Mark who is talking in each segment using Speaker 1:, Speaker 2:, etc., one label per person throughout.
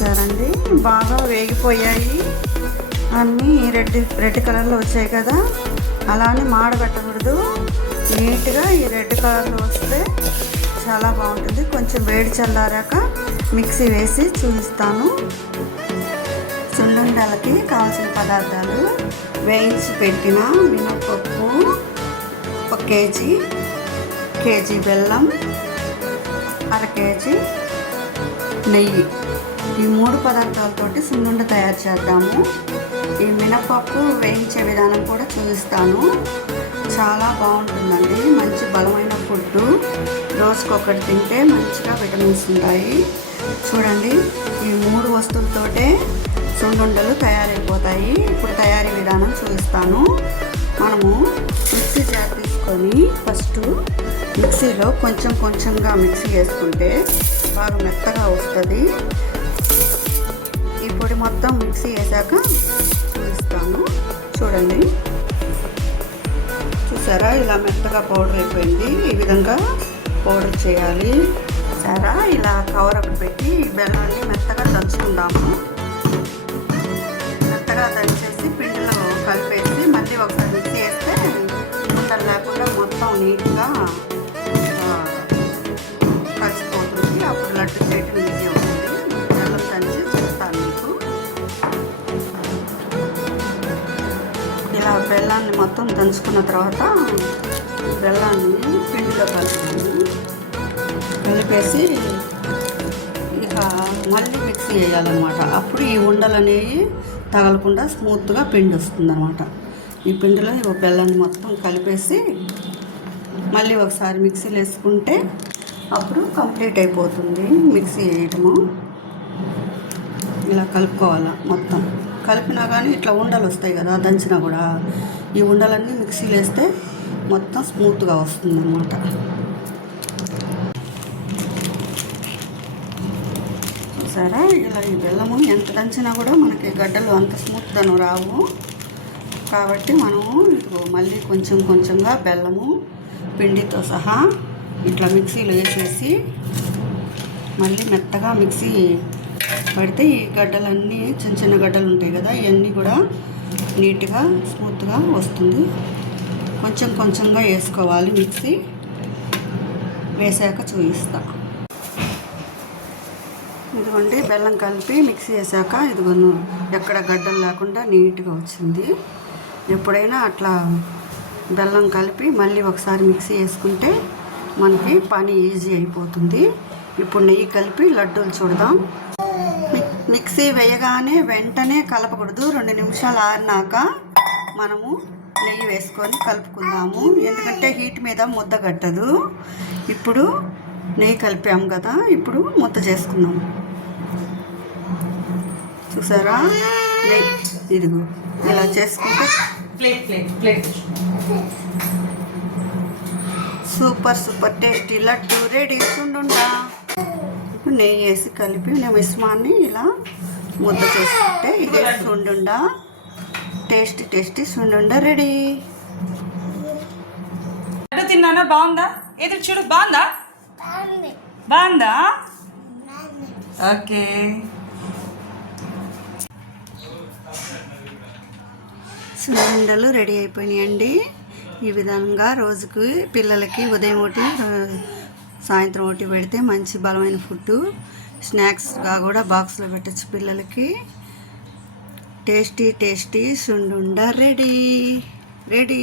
Speaker 1: చూసారండి బాగా వేగిపోయాయి. అన్నీ రెడ్ రెడ్ కలర్లో వచ్చాయి కదా. అలానే మాడబెట్టకూడదు నీట్గా ఈ రెడ్ కలర్లో వస్తే చాలా బాగుంటుంది. కొంచెం వేడి చల్లారాక మిక్సీ వేసి చూపిస్తాను. సున్నుండలకి కావాల్సిన పదార్థాలు వేయించి పెట్టిన మినపప్పు ఒక కేజీ కేజీ బెల్లం అర కేజీ నెయ్యి. ఈ మూడు పదార్థాలతోటి సున్నుండ తయారు చేద్దాము. ఈ మినపప్పు వేయించే విధానం కూడా చూపిస్తాను. చాలా బాగుంటుందండి. మంచి బలమైన ఫుడ్. రోజుకొకటి తింటే మంచిగా విటమిన్స్ ఉంటాయి. చూడండి ఈ మూడు వస్తువులతోటే సున్నుండలు తయారైపోతాయి. ఇప్పుడు తయారీ విధానం చూపిస్తాను. మనము మిక్సీ జార్ తీసుకొని ఫస్ట్ మిక్సీలో కొంచెం కొంచెంగా మిక్సీ వేసుకుంటే బాగా మెత్తగా వస్తుంది. పొడి మొత్తం మిక్సీ వేసాక చూపిస్తాను చూడండి. చూసారా? ఇలా మెత్తగా పౌడర్ అయిపోయింది. ఈ విధంగా పౌడర్ చేయాలి. చూసారా? ఇలా కవర్ ఒకటి పెట్టి బెల్లాన్ని మెత్తగా దంచుకుందాము. మెత్తగా దంచేసి పిండిలో కలిపేసి మళ్ళీ ఒకసారి మిక్సీ వేస్తే ఉండలు లేకుండా మొత్తం నీట్గా బెల్లాన్ని మొత్తం దంచుకున్న తర్వాత బెల్లాన్ని పిండిలో కలుపుతుంది కలిపేసి ఇక మళ్ళీ మిక్సీ వేయాలన్నమాట. అప్పుడు ఈ ఉండలు అనేవి తగలకుండా స్మూత్గా పిండి వస్తుంది అనమాట ఈ పిండిలో ఈ బెల్లాన్ని మొత్తం కలిపేసి మళ్ళీ ఒకసారి మిక్సీలో వేసుకుంటే అప్పుడు కంప్లీట్ అయిపోతుంది మిక్సీ వేయటము. ఇలా కలుపుకోవాలా మొత్తం. కలిపినా కానీ ఇట్లా ఉండలు వస్తాయి కదా దంచినా కూడా ఈ ఉండలన్నీ మిక్సీలో వేస్తే మొత్తం స్మూత్గా వస్తుంది అనమాట చూసారా? ఇలా ఈ బెల్లము ఎంత దంచినా కూడా మనకి గడ్డలు అంత స్మూత్గాను రావు. కాబట్టి మనము మళ్ళీ కొంచెం కొంచెంగా బెల్లము పిండితో సహా ఇట్లా మిక్సీలో వేసేసి మళ్ళీ మెత్తగా మిక్సీ పడితే ఈ గడ్డలన్నీ చిన్న చిన్న గడ్డలు ఉంటాయి కదా ఇవన్నీ కూడా నీట్గా స్మూత్గా వస్తుంది. కొంచెం కొంచెంగా వేసుకోవాలి మిక్సీ. వేసాక చూపిస్తా. ఇదిగోండి బెల్లం కలిపి మిక్సీ వేసాక ఇదిగోను ఎక్కడ గడ్డలు లేకుండా నీట్గా వచ్చింది. ఎప్పుడైనా అట్లా బెల్లం కలిపి మళ్ళీ ఒకసారి మిక్సీ వేసుకుంటే మనకి పని ఈజీ అయిపోతుంది. ఇప్పుడు నెయ్యి కలిపి లడ్డూలు చూడదాం. మిక్సీ వేయగానే వెంటనే కలపకూడదు. రెండు నిమిషాలు ఆరినాక మనము నెయ్యి వేసుకొని కలుపుకుందాము. ఎందుకంటే హీట్ మీద ముద్ద కట్టదు. ఇప్పుడు నెయ్యి కలిపాము కదా ఇప్పుడు ముద్ద చేసుకుందాం. చూసారా? నెయ్యి ఇదిగో ఇలా చేసుకుంటే
Speaker 2: plate plate plate
Speaker 1: super super tasty. Laddu ready ఉండుండా. ఇప్పుడు నెయ్యి వేసి కలిపి నేను మిశ్రమాన్ని ఇలా ముద్ద చేసుకుంటే ఇదే సుండుండా. టేస్టీ టేస్టీ సుండుండా రెడీ.
Speaker 2: లడ్డు తిన్నానా? బాగుందా? ఎదురు చూడు బాగుందా? బాగుందా. ఓకే.
Speaker 1: సున్నుండలు రెడీ అయిపోయినాయండి. ఈ విధంగా రోజుకు పిల్లలకి ఉదయం ఒకటి సాయంత్రం ఒకటి పెడితే మంచి బలమైన ఫుడ్ స్నాక్స్గా కూడా బాక్స్లో పెట్టచ్చు పిల్లలకి. టేస్టీ టేస్టీ సుండుండ రెడీ. రెడీ.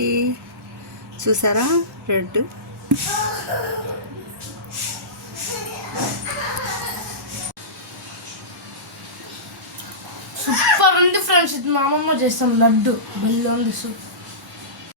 Speaker 1: చూసారా? రెడ్.
Speaker 3: సూపర్ ఉంది ఫ్రెండ్స్. ఇది మా అమ్మమ్మ చేస్తాం లడ్డు. బెల్లం ఉంది సూపర్.